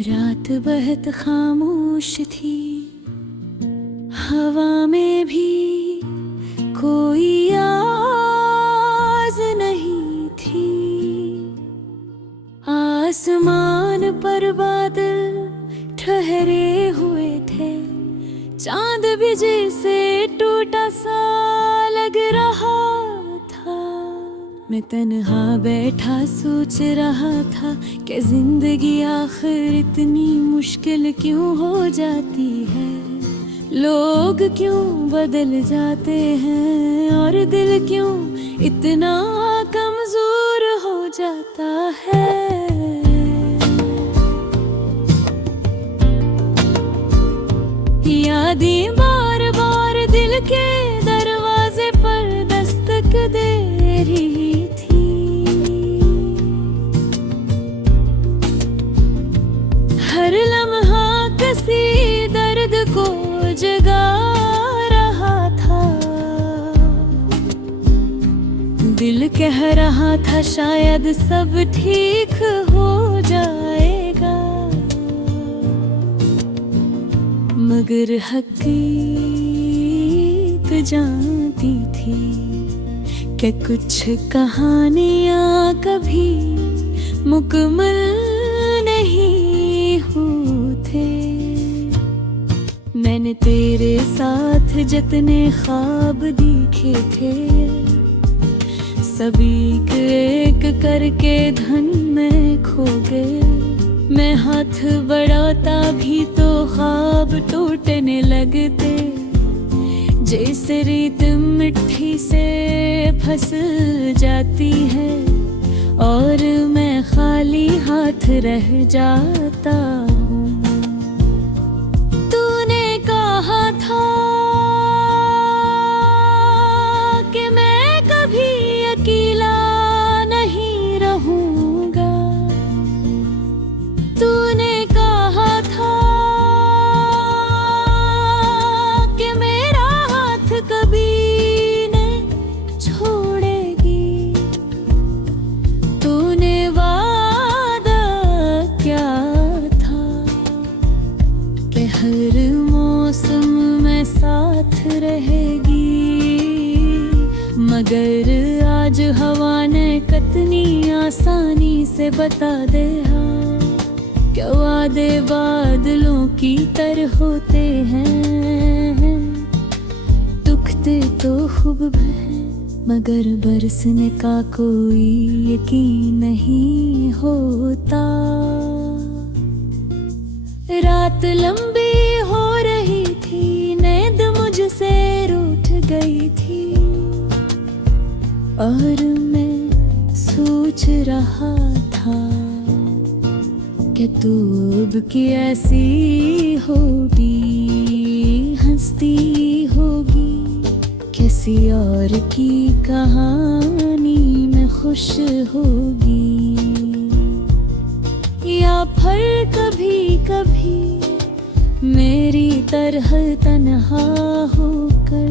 रात बहुत खामोश थी, हवा में भी कोई आवाज नहीं थी। आसमान पर बादल ठहरे हुए थे, चांद भी जैसे टूटा सा लग रहा था। मैं तन्हा बैठा सोच रहा था कि जिंदगी आखिर इतनी मुश्किल क्यों हो जाती है। लोग क्यों बदल जाते हैं और दिल क्यों इतना कमजोर हो जाता है। यादें बार बार दिल के दरवाजे पर दस्तक दे रही थी। हर लम्हा किसी दर्द को जगा रहा था। दिल कह रहा था शायद सब ठीक हो जाएगा, मगर हकीकत जानती थी कि कुछ कहानियां कभी मुकम्मल नहीं होते। मैंने तेरे साथ जितने ख्वाब देखे थे, सभी एक करके धन में खो गए। मैं हाथ बढ़ाता भी तो ख्वाब टूटने लगते, जैसे रेत मिट्टी से फंस जाती है और मैं खाली हाथ रह जाता हूँ। तूने कहा था कि मैं कभी अकेला नहीं रहूँगा। तूने कहा था कि मेरा हाथ कभी न छोड़ेगी। तूने वादा क्या था कि हर मौसम में साथ रहेगी, मगर आज हवा ने कितनी आसानी से बता दे क्या वादे बादलों की तरह होते हैं। दुखते तो खूब है, मगर बरसने का कोई यकीन नहीं होता। रात लंबी हो रही थी, नींद मुझसे रूठ गई थी और मैं सोच रहा था कि तू अब की ऐसी होगी, हंसती होगी, किसी और की कहानी में खुश होगी, या फिर कभी कभी मेरी तरह तन्हा होकर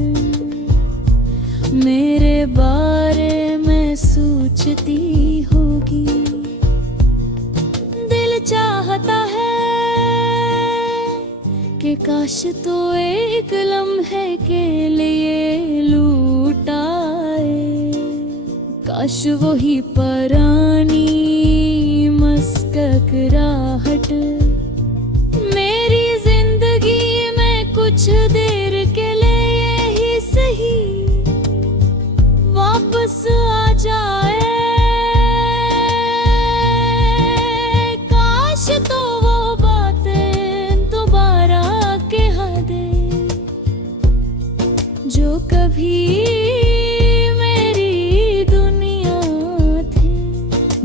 मेरे बारे में सोचती होगी। चाहता है कि काश तो एक लम्हे के लिए लूट आए, काश वही पुरानी मुस्कुराहट मेरी जिंदगी में कुछ देर के लिए ही सही वापस आ जाए। तो वो बातें दोबारा कह दे जो कभी मेरी दुनिया थी,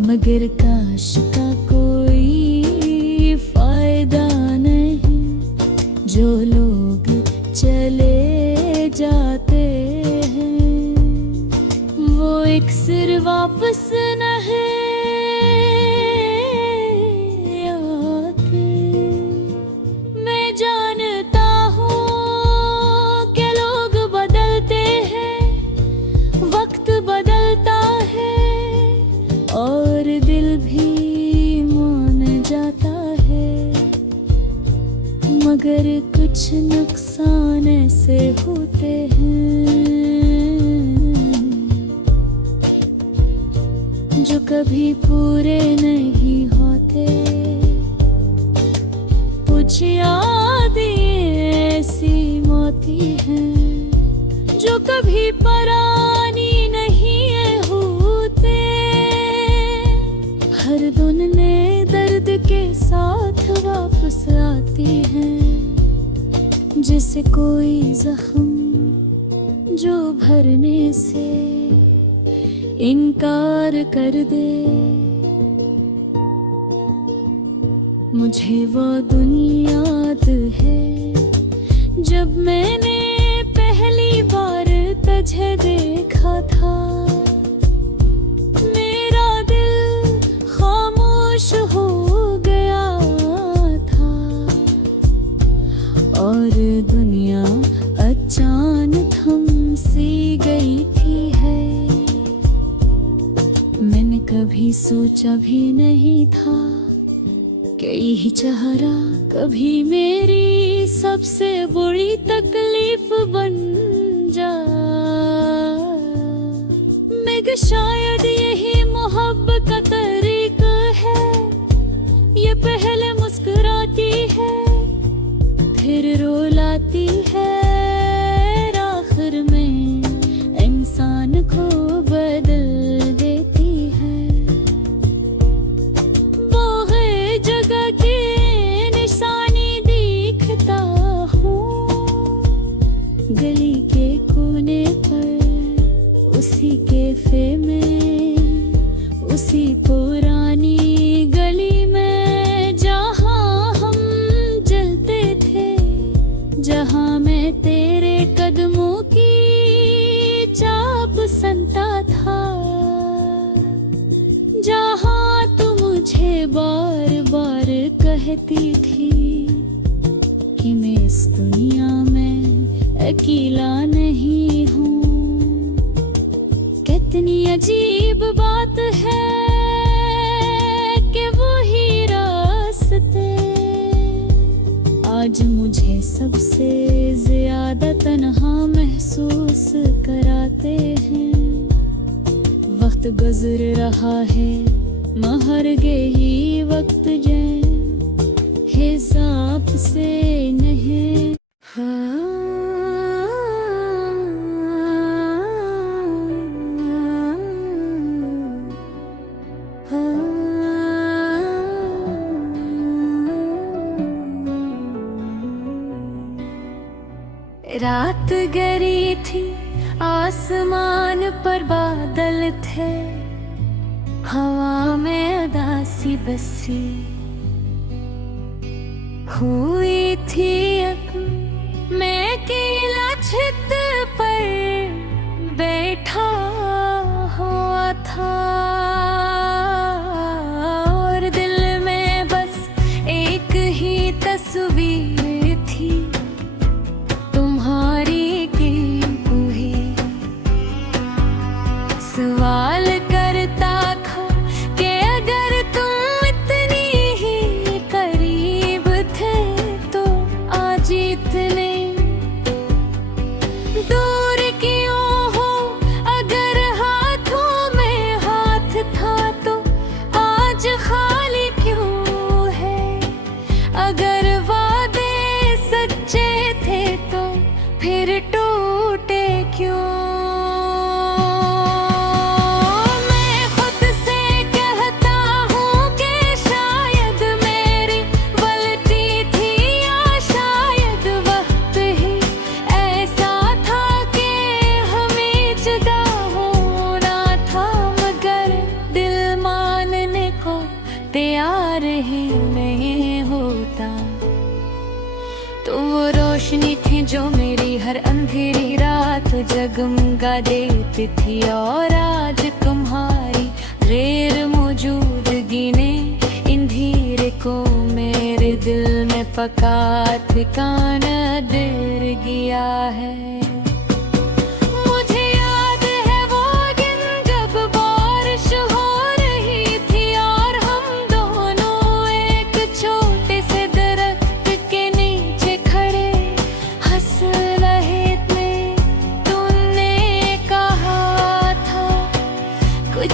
मगर काश का कोई फायदा नहीं। जो लोग चले जाते हैं वो एक सिर वापस नहीं आते। मैं जानता हूँ कुछ नुकसान ऐसे होते हैं जो कभी पूरे नहीं होते। कुछ यादें ऐसी मोती हैं जो कभी परानी नहीं होते। हर धुन नए दर्द के साथ वापस आती है, जैसे कोई जख्म जो भरने से इनकार कर दे। मुझे वो दिन याद है जब मैंने पहली बार तुझे देखा था। मेरा दिल खामोश हो गया था और दुनिया अचानक थम सी गई थी है। मैंने कभी सोचा भी नहीं था कि यही चेहरा कभी मेरी सबसे बड़ी तकलीफ बन जा। मैं शायद यही मोहब्बत का तरीका है, ये पहले मुस्कुराती है फिर रुलाती है, आखिर में इंसान को बदल देती है। वो है जगह की निशानी दिखता हूँ गली के कोने पर, उसी कैफे में, उसी पुरानी गली में जहाँ हम जलते थे, जहाँ मैं तेरे कदमों की चाप सुनता था, जहाँ तू मुझे बार बार कहती थी कि मैं इस दुनिया में अकेला नहीं हूँ। कितनी अजीब बात है कि वही रास्ते आज मुझे सबसे ज्यादा तन्हा महसूस कराते हैं। वक्त गुजर रहा है महर गई वक्त जैन हिसाब से नहीं। रात गरी थी, आसमान पर बादल थे, हवा में उदासी बसी हुई थी। मैं अकेला छत पर बैठा हुआ था और दिल में बस एक ही तस्वीर थी तुम्हारी की हुई। सवाल करता था कि अगर तुम इतनी ही करीब थे तो आज इतने दूर क्यों हो। अगर हाथों में हाथ था तो आज खाली क्यों है। अगर वादे सच्चे थे तो फिर टूटे क्यों। तैयार ही नहीं होता तो वो रोशनी थी जो मेरी हर अंधेरी रात जगमगा देती थी। और आज तुम्हारी गैर मौजूदगी ने इन धीरे को मेरे दिल में पका ठिकाना दे गया है।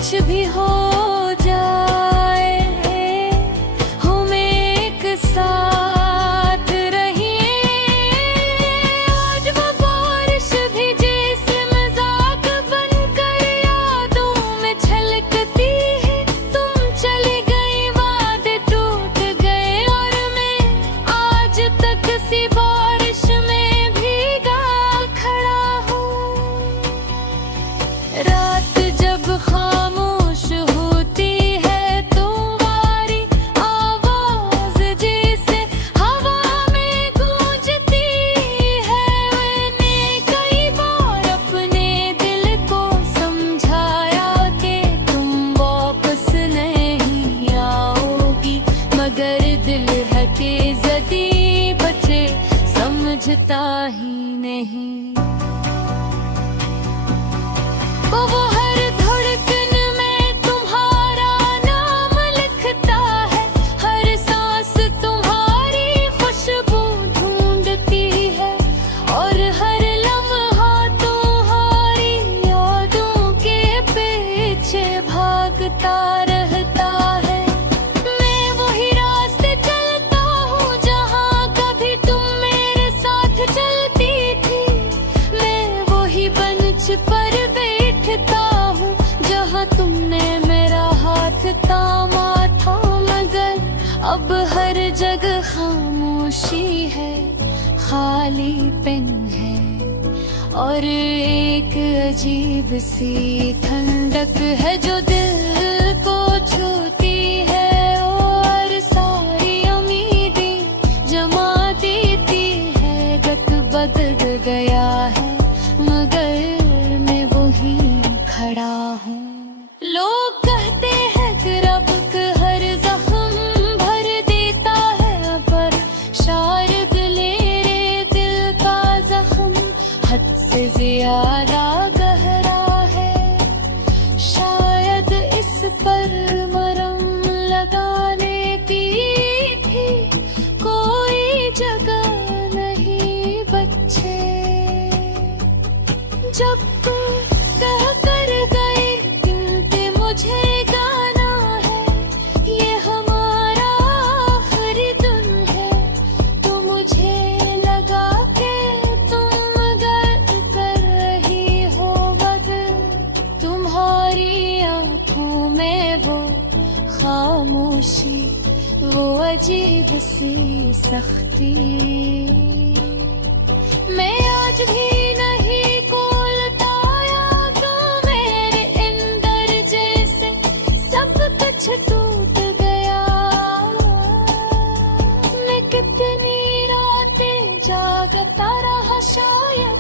कुछ भी हो जाए, हम एक साथ रहिए। आज वो बारिश भी जैसे मजाक बनकर यादों में छलकती है। तुम चली गई, वादे टूट गए, और मैं आज तक सी बारिश में भीगा खड़ा हूँ। रात जब खामोश होती है, तुम्हारी आवाज जैसे हवा में गूंजती है। मैंने कई बार अपने दिल को समझाया कि तुम वापस नहीं आओगी, मगर दिल है कि जदी बचे समझता ही नहीं। वो हर धड़कन में तुम्हारा नाम लिखता है, हर सांस तुम्हारी खुशबू ढूंढती है, और हर लम्हा तुम्हारी यादों के पीछे भागता रहता है। मैं वही रास्ते चलता हूँ जहाँ कभी तुम मेरे साथ चलती थी। मैं वही बेंच पर बैठता हूँ जहाँ तुमने मेरा हाथ थामा था, मगर अब हर जगह खामोशी है, खाली पेन है, और एक अजीब सी ठंडक है जो दिल को छूती है, और सारी उम्मीदें जमा देती है। वक्त बदल गया है, मगर मैं वही खड़ा हूँ। लोग कहते हैं कि रब हर जख्म भर देता है, पर शायद मेरे दिल का जख्म हद से ज्यादा गहरा है। शायद इस पर मरहम लगाने की भी कोई जगह नहीं बच्चे। जब कह कर गए कि मुझे गाना है, ये हमारा आखिरी दिन है, तो मुझे लगा कि तुम गर कर रही हो बदल। तुम्हारी आंखों में वो खामोशी, वो अजीब सी सख्ती, मैं आज भी नहीं खोलताया तो मेरे अंदर जैसे सब कुछ टूट गया। मैं कितनी रातें जागता रहा, शायद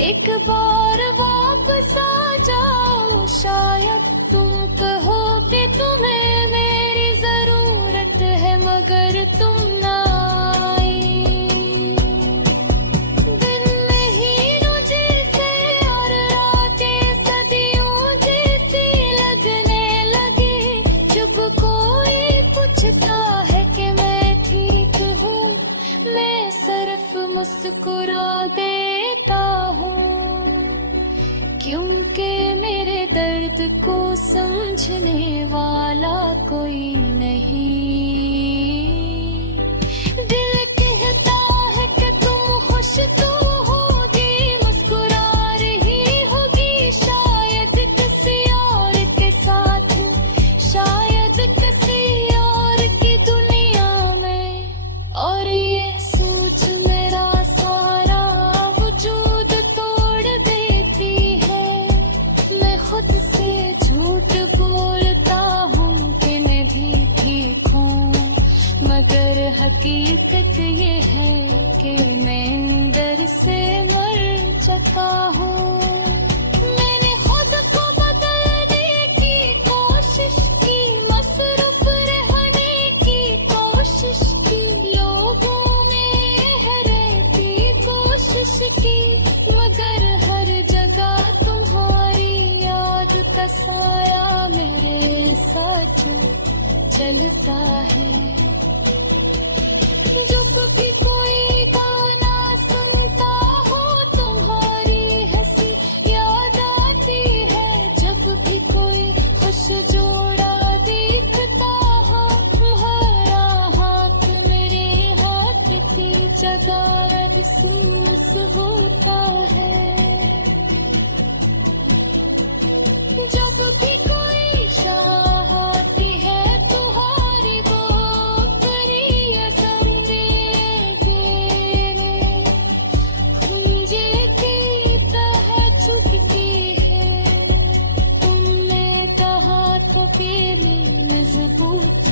एक बार वापस आ जाओ। शायद तुम कहो कि तुम्हें मेरी जरूरत है, मगर तुम ना मुस्कुरा देता हूँ, क्योंकि मेरे दर्द को समझने वाला कोई नहीं। दिल कहता है कि तुम खुश तो होगी, मुस्कुरा रही होगी, शायद किसी और के साथ, शायद किसी और की दुनिया में। और ये सोच मेरा सारा वजूद तोड़ देती है। मैं खुद से झूठ बोलता हूँ कि मैं भी ठीक हूँ, मगर हकीकत ये है कि मैं अंदर से मर चुका हूँ। मैंने खुद को बदलने की कोशिश की, मसरूफ रहने की कोशिश की, लोगों में रहती कोशिश की, मगर हर जगह तुम्हारी याद का साया मेरे साथ चलता है। जब भी कोई गाना सुनता हूँ तुम्हारी हंसी याद आती है, जब भी कोई महसूस होता है। जब भी कोई शाह आती है तुम्हारी वो करिए संदेश मुझे पीता है चुपती है तुमने कहा तो पीने मजबूत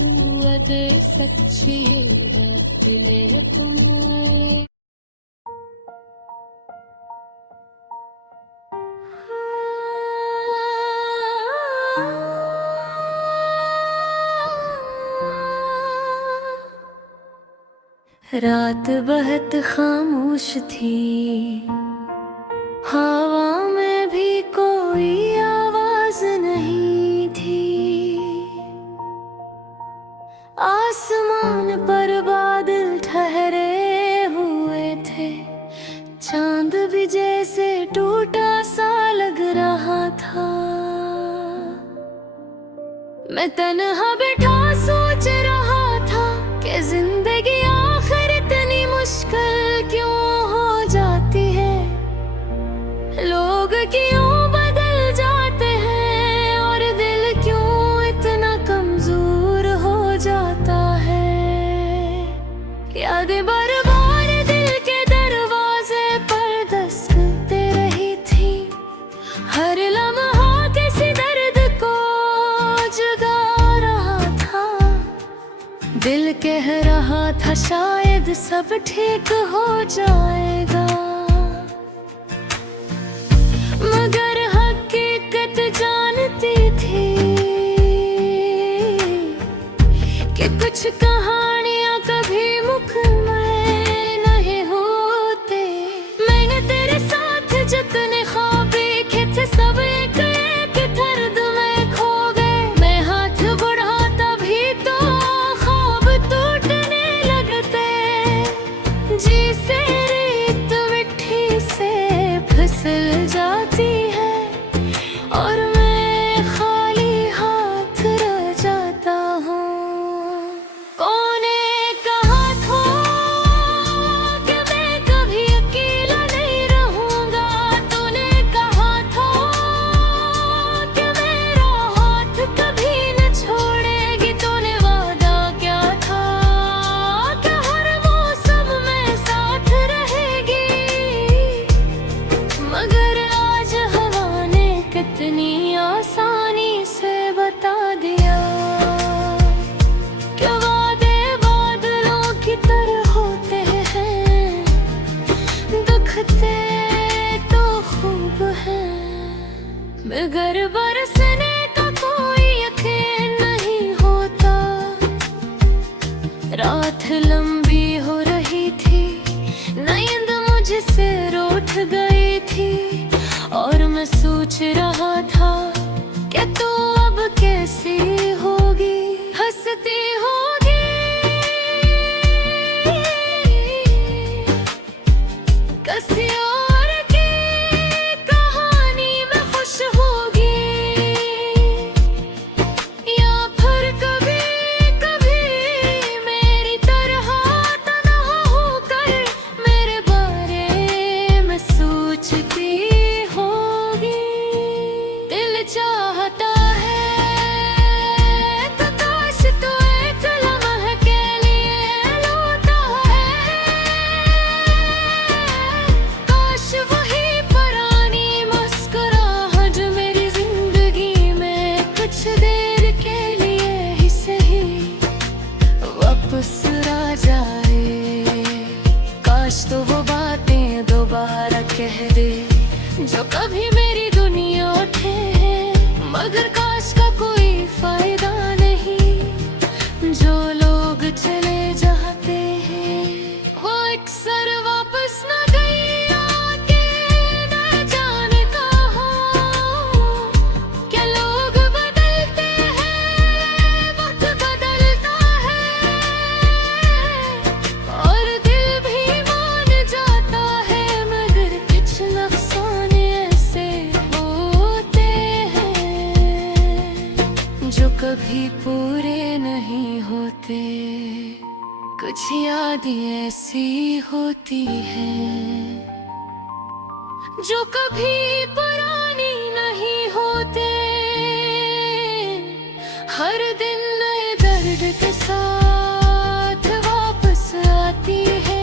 अदे सच्ची है दिले तुम्हें। रात बहुत खामोश थी, हवा में भी कोई आवाज नहीं थी। आसमान पर बादल ठहरे हुए थे, चांद भी जैसे टूटा सा लग रहा था। मैं तन्हा बैठा सोच रहा था कि जिंदगी आखिर इतनी मुश्किल क्यों हो जाती है। लोग क्यों बदल जाते हैं और दिल क्यों इतना कमजोर हो जाता है। यादें बार बार दिल के दरवाजे पर दस्तकते रही थी, हर लम्हा किसी दर्द को जगा रहा था। दिल कह रहा था शायद सब ठीक हो जाएगा, मगर हकीकत जानती थी कि कुछ कहानियां कभी मुकम्मल नहीं होते। मैंने तेरे साथ जितने ख्वाब देखे थे सब एक एक दर्द में खो गए। मैं हाथ बढ़ाता भी तो ख्वाब टूटने लगते, जिसे रेत मिट्टी से फिसल जाती है और मैं खाली हाथ रह जाता हूँ। कौन कहा था कि मैं कभी अकेला नहीं रहूंगा, तूने कहा था कि मेरा हाथ कभी न छोड़ेगी। तूने वादा क्या था कि हर मौसम में साथ रहेगी, मगर आज हवा ने कितनी आसानी से बता दिया कि वादे बादलों की तरह होते हैं, दुखते तो खूब हैं, मगर बरसने का कोई यकीन नहीं होता। रात लंबी हो रही थी, नींद मुझसे रूठ गई थी और मैं सोच रहा था कि तू अब कैसी होगी, हंसती होगी किसी और की कहानी में खुश होगी, या फिर कभी कभी मेरी तरह तन्हा होकर मेरे बारे में सोचती होगी। दिल चाहता है तो काश तू एक लम्हे के लिए लौटा है, काश वही पुरानी मुस्कुराहट मेरी जिंदगी में कुछ देर के लिए ही सही वापस आ जाए। काश तो वो बातें दोबारा कह दे जो कभी मेरी दुनिया उठे, मगर काश का कोई फायदा नहीं। जो लोग चले जाते हैं वो अक्सर वापस न गई आके, न जाने कहाँ क्या लोग बदलते हैं, वक्त बदलता है और दिल भी मान जाता है, मगर कुछ अफसाने ऐसे होते हैं जो कभी पूरे नहीं होते। कुछ यादें ऐसी होती हैं जो कभी पुरानी नहीं होते, हर दिन नए दर्द के साथ वापस आती है।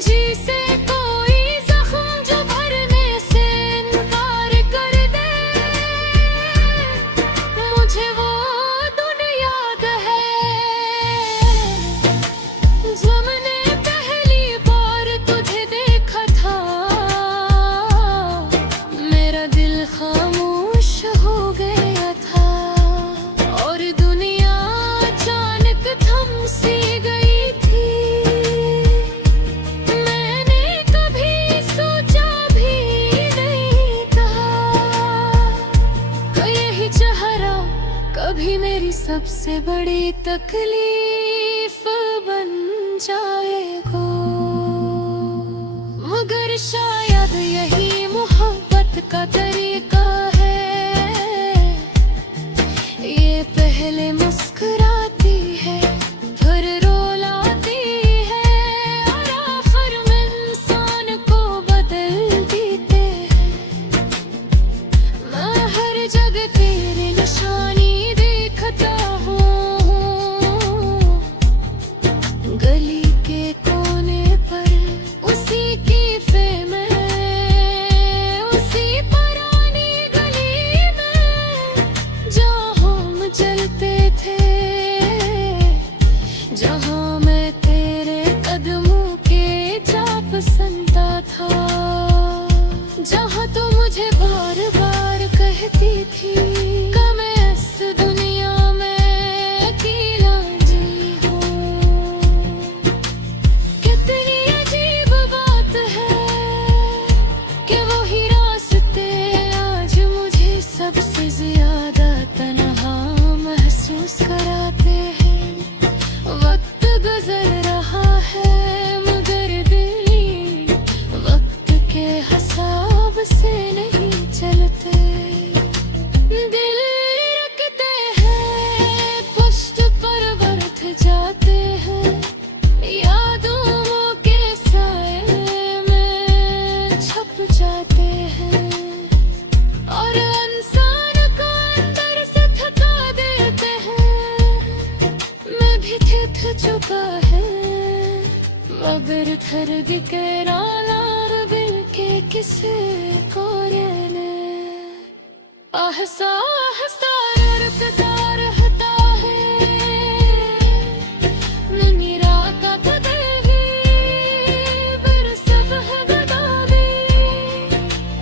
जी से कोई जख्म जो भरने से इनकार कर दे, मुझे वो दुनिया याद है जब मैंने पहली बार तुझे देखा था। मेरा दिल खामोश हो गया था और दुनिया अचानक थम सी गई थी। मैंने कभी सोचा भी नहीं था कि यही चेहरा कभी मेरी सबसे बड़ी तकलीफ बन जाएगा। मगर शायद यही मोहब्बत का तरीका है, ये पहले मुस्कुराती है फिर रुलाती है और आखिर में इंसान को बदल देते हैं। मैं हर जगह तेरी निशानी देखता हूँ, गली के कोने पर उसी की फेम है, उसी पुरानी गली में जहाँ हम चलते थे, जहाँ मैं तेरे कदमों के चाप सुनता था, जहाँ तू मुझे बार बार कहती थी कि मैं इस दुनिया में अकेला जी हूँ। कितनी अजीब बात है कि वही रास्ते आज मुझे सबसे ज्यादा तन्हा महसूस कराते हैं। वक्त गुजर रहा है मगर दिल वक्त के हिसाब से नहीं चलते। दिल रखते हैं पुश्त पर बरत जाते हैं, यादों के साए में छप जाते हैं और इंसान को अंदर से थका देते हैं। मैं भी थित चुका है मगर थर्द के नालार बिल के किसे को रहने आहिस्ता आहिस्ता रुकता रहता है। मैं मेरा का बदली बरसब है बदाली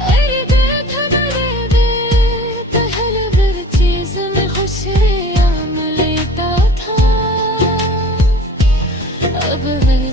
अरे देख न ले दे पहले हर चीज में खुशियाँ मैं लेता था। अब मैं